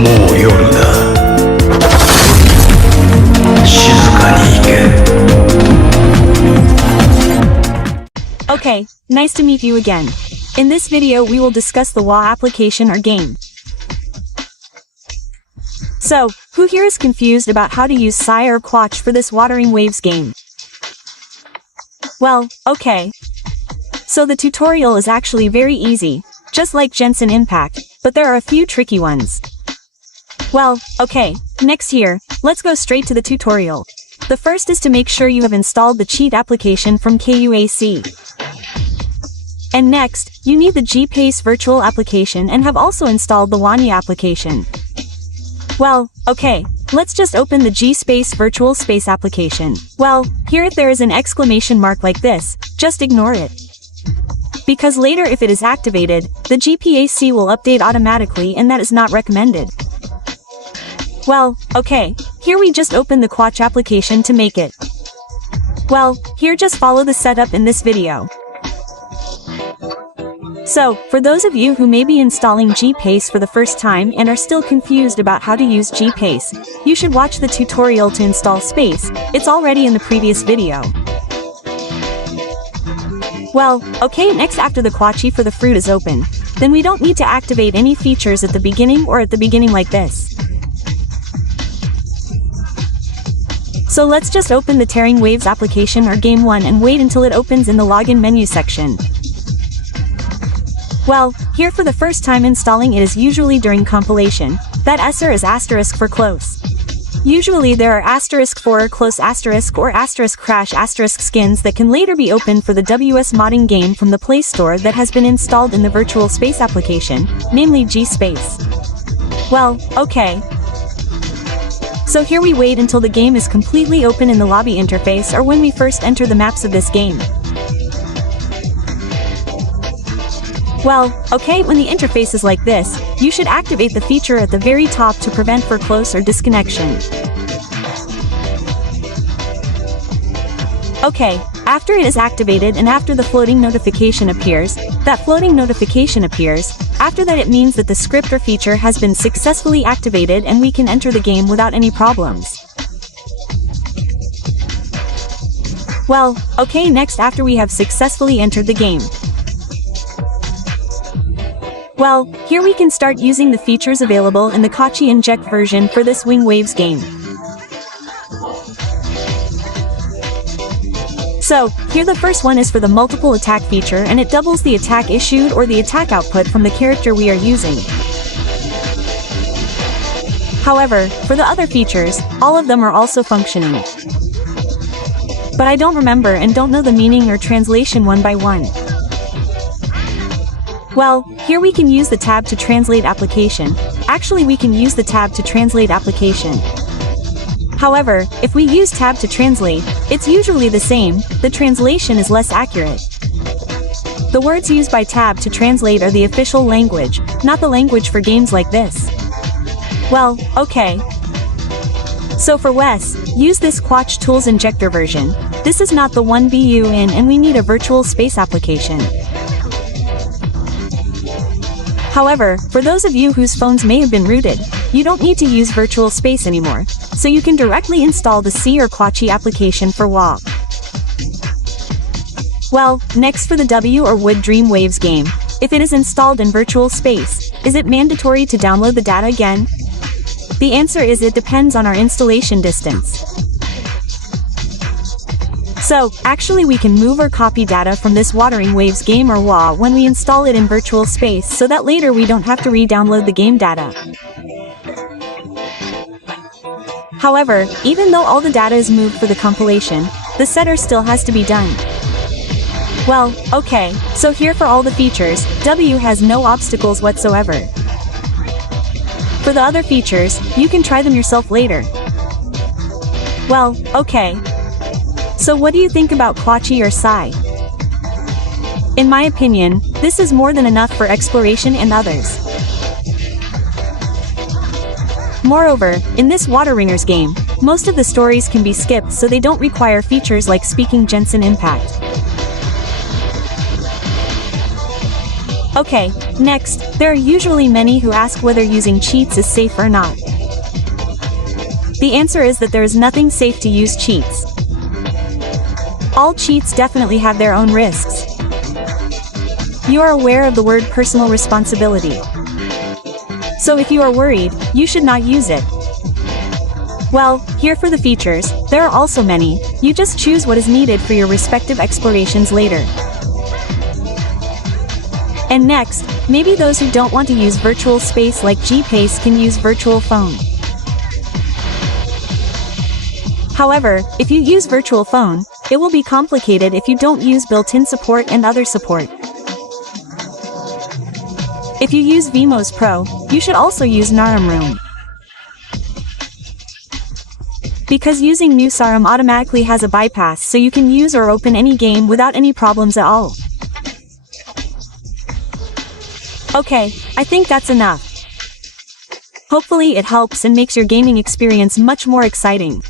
もう夜だ。静かに行け。Okay, nice to meet you again. In this video we will discuss the WA application or game. So, who here is confused about how to use Psy or Quatch for this Wuthering Waves game? Well, okay. So the tutorial is actually very easy, just like Genshin Impact, but there are a few tricky ones. Well, okay, next here, let's go straight to the tutorial. The first is to make sure you have installed the cheat application from KUAC. And next, you need the G-Pace virtual application and have also installed the Wani application. Well, okay, let's just open the G-Space virtual space application. Well, here if there is an exclamation mark like this, just ignore it. Because later if it is activated, the GPAC will update automatically and that is not recommended. Well, okay, here we just open the Quatch application to make it. Well, here just follow the setup in this video. So, for those of you who may be installing G-Pace for the first time and are still confused about how to use G-Pace, you should watch the tutorial to install Space, it's already in the previous video. Well, okay, next after the Quatchy for the fruit is open, then we don't need to activate any features at the beginning or at the beginning like this. So let's just open the Wuthering Waves application or game 1 and wait until it opens in the login menu section. Well, here for the first time installing it is usually during compilation, that SR is asterisk for close. Usually there are asterisk for close asterisk or asterisk crash asterisk skins that can later be opened for the WS modding game from the Play Store that has been installed in the virtual space application, namely G-Space. Well, okay. So here we wait until the game is completely open in the lobby interface or when we first enter the maps of this game. Well, okay, when the interface is like this, you should activate the feature at the very top to prevent for close or disconnection. Okay, after it is activated and after the floating notification appears, after that it means that the script or feature has been successfully activated and we can enter the game without any problems. Well, okay, next after we have successfully entered the game. Well, here we can start using the features available in the Kochi Inject version for this Wuthering Waves game. So, here the first one is for the multiple attack feature and it doubles the attack issued or the attack output from the character we are using. However, for the other features, all of them are also functioning. But I don't remember and don't know the meaning or translation one by one. Well, here we can use the tab to translate application. Actually we can use the tab to translate application. However, if we use tab to translate, it's usually the same, the translation is less accurate. The words used by tab to translate are the official language, not the language for games like this. Well, okay. So for WES, use this Quatch Tools Injector version. This is not the one BU in and we need a virtual space application. However, for those of you whose phones may have been rooted, you don't need to use virtual space anymore, so you can directly install the C or Quatchy application for WA. Well, next for the W or Wuthering Waves game, if it is installed in virtual space, is it mandatory to download the data again? The answer is it depends on our installation distance. So, actually we can move or copy data from this Wuthering Waves game or WA when we install it in virtual space so that later we don't have to re-download the game data. However, even though all the data is moved for the compilation, the setter still has to be done. Well, okay, so here for all the features, W has no obstacles whatsoever. For the other features, you can try them yourself later. Well, okay. So what do you think about Quatchy or Psy? In my opinion, this is more than enough for exploration and others. Moreover, in this Waterringers game, most of the stories can be skipped so they don't require features like speaking Genshin Impact. Okay, next, there are usually many who ask whether using cheats is safe or not. The answer is that there is nothing safe to use cheats. All cheats definitely have their own risks. You are aware of the word personal responsibility. So if you are worried, you should not use it. Well, here for the features, there are also many, you just choose what is needed for your respective explorations later. And next, maybe those who don't want to use virtual space like G-Pace can use virtual phone. However, if you use virtual phone, it will be complicated if you don't use built-in support and other support. If you use Vmos Pro, you should also use Narum Room. Because using new Sarum automatically has a bypass, so you can use or open any game without any problems at all. Okay, I think that's enough. Hopefully it helps and makes your gaming experience much more exciting.